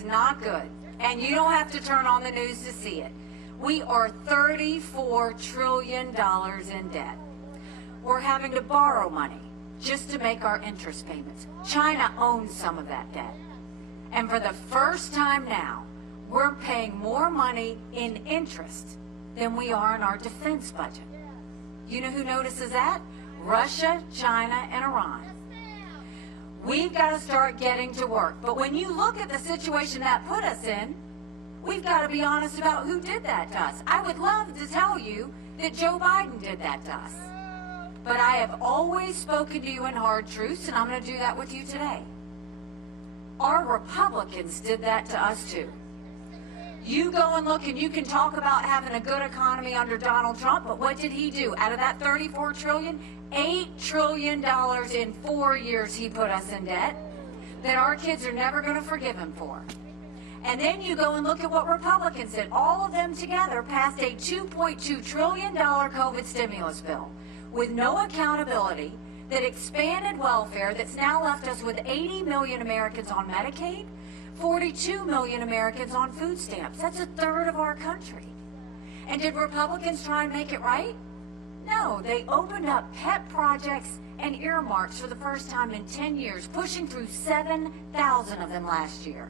is not good, and you don't have to turn on the news to see it. We are $34 trillion in debt. We're having to borrow money just to make our interest payments. China owns some of that debt. And for the first time now, we're paying more money in interest than we are in our defense budget. You know who notices that? Russia, China, and Iran. We've got to start getting to work. But when you look at the situation that put us in, we've got to be honest about who did that to us. I would love to tell you that Joe Biden did that to us. But I have always spoken to you in hard truths, and I'm going to do that with you today. Our Republicans did that to us too. You go and look, and you can talk about having a good economy under Donald Trump, but what did he do? Out of that $34 trillion, $8 trillion in 4 years he put us in debt that our kids are never going to forgive him for. And then you go and look at what Republicans did. All of them together passed a $2.2 trillion COVID stimulus bill with no accountability that expanded welfare, that's now left us with 80 million Americans on Medicaid, 42 million Americans on food stamps. That's a third of our country. And did Republicans try and make it right? No, they opened up pet projects and earmarks for the first time in 10 years, pushing through 7,000 of them last year.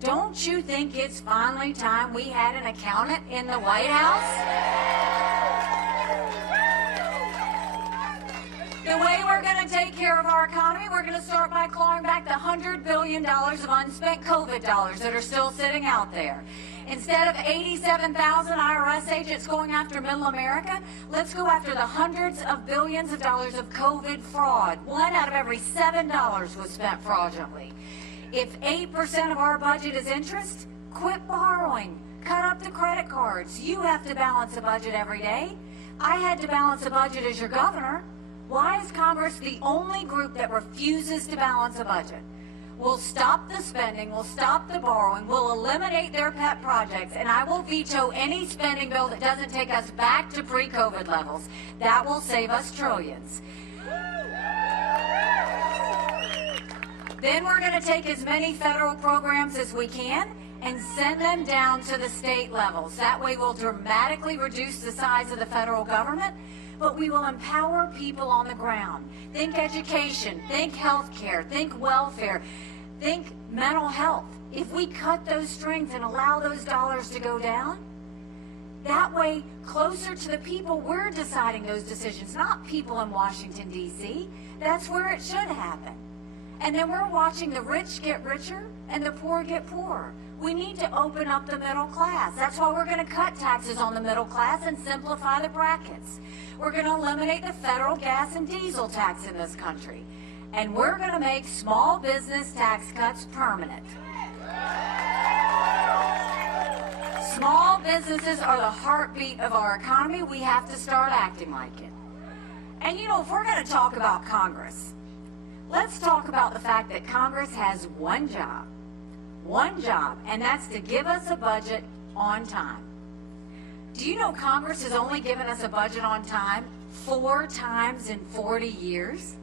Don't you think it's finally time we had an accountant in the White House? The way we're going to take care of our economy, we're going to start by clawing back the $100 billion of unspent COVID dollars that are still sitting out there. Instead of 87,000 IRS agents going after middle America, let's go after the hundreds of billions of dollars of COVID fraud. 1 out of every $7 was spent fraudulently. If 8% of our budget is interest, quit borrowing. Cut up the credit cards. You have to balance a budget every day. I had to balance a budget as your governor. Why is Congress the only group that refuses to balance a budget? We'll stop the spending, we'll stop the borrowing, we'll eliminate their pet projects, and I will veto any spending bill that doesn't take us back to pre-COVID levels. That will save us trillions. Then we're going to take as many federal programs as we can and send them down to the state levels. That way we'll dramatically reduce the size of the federal government, but we will empower people on the ground. Think education, think health care, think welfare, think mental health. If we cut those strings and allow those dollars to go down, that way, closer to the people, we're deciding those decisions, not people in Washington, D.C. That's where it should happen. And then we're watching the rich get richer and the poor get poorer. We need to open up the middle class. That's why we're going to cut taxes on the middle class and simplify the brackets. We're going to eliminate the federal gas and diesel tax in this country. And we're going to make small business tax cuts permanent. Small businesses are the heartbeat of our economy. We have to start acting like it. And you know, if we're going to talk about Congress, let's talk about the fact that Congress has one job, and that's to give us a budget on time. Do you know Congress has only given us a budget on time 4 times in 40 years?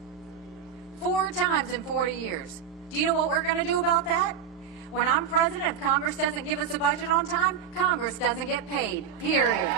4 times in 40 years. Do you know what we're going to do about that? When I'm president, if Congress doesn't give us a budget on time, Congress doesn't get paid, period.